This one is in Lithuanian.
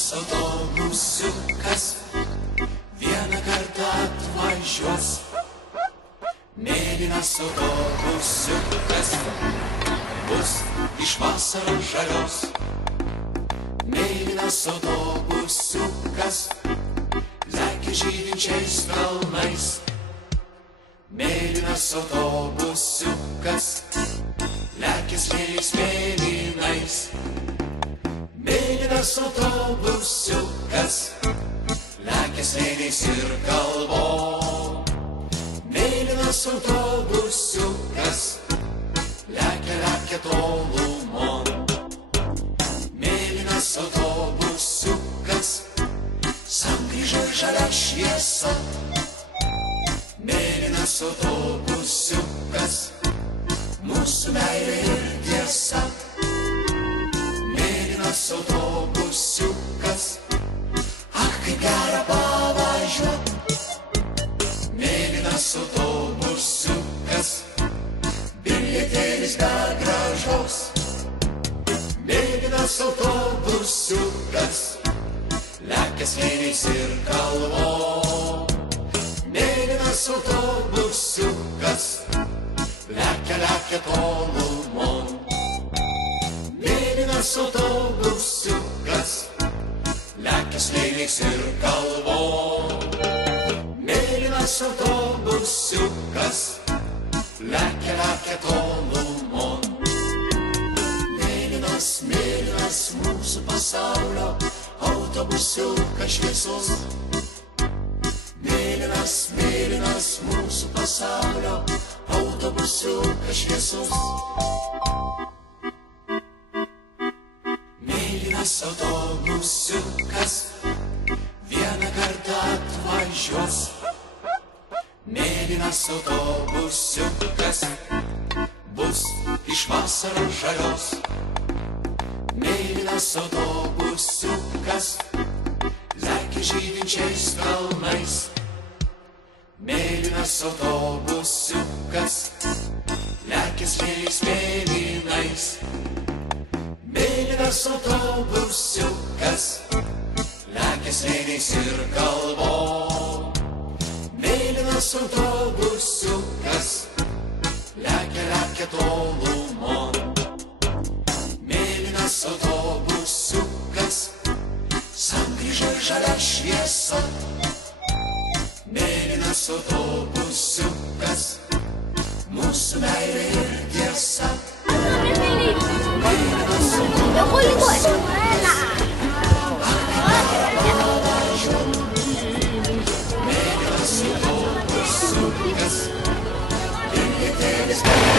mėlynas autobusiukas vieną kartą atvažiuos. Mėlynas autobusiukas bus iš vasaros žalios. Mėlynas autobusiukas lekia žydinčiais kalnais. Mėlynas autobusiukas lekia slėniais mėlynais. Mėlynas autobusiukas lekia slėniais ir kalvom. Mėlynas autobusiukas lekia tolumon. Mėlynas autobusiukas sankryžoj žalia šviesa. Mėlynas autobusiukas mūsų meilė ir tiesa. Mėlynas autobusiukas, ach, kaip gera pavažiuot. Mėlynas autobusiukas, bilietėlis be grąžos. Mėlynas autobusiukas lekia slėniais ir kalvom. Mėlynas autobusiukas lekia tolumon. Mėlynas autobusiukas lekia slėniais ir kalvom. Mėlynas autobusiukas lekia tolumon. Mėlynas, mėlynas mūsų pasaulio autobusiukas šviesus. Mėlynas, mėlynas mūsų pasaulio autobusiukas šviesus. Mėlynas autobusiukas vieną kartą atvažiuos. Mėlynas autobusiukas bus iš vasaros žalios. Mėlynas autobusiukas lekia žydinčiais kalnais. Mėlynas autobusiukas lekia slėniais mėlynais. Mėlynas autobusiukas lekia slėniais ir kalvom. Mėlynas autobusiukas lekia tolumon. Mėlynas autobusiukas sankryžoj žalia šviesa. Mėlynas autobusiukas mūsų meilė ir tiesa. Mėlynas autobusiukas Mėlynas autobusiukas bilietėlis be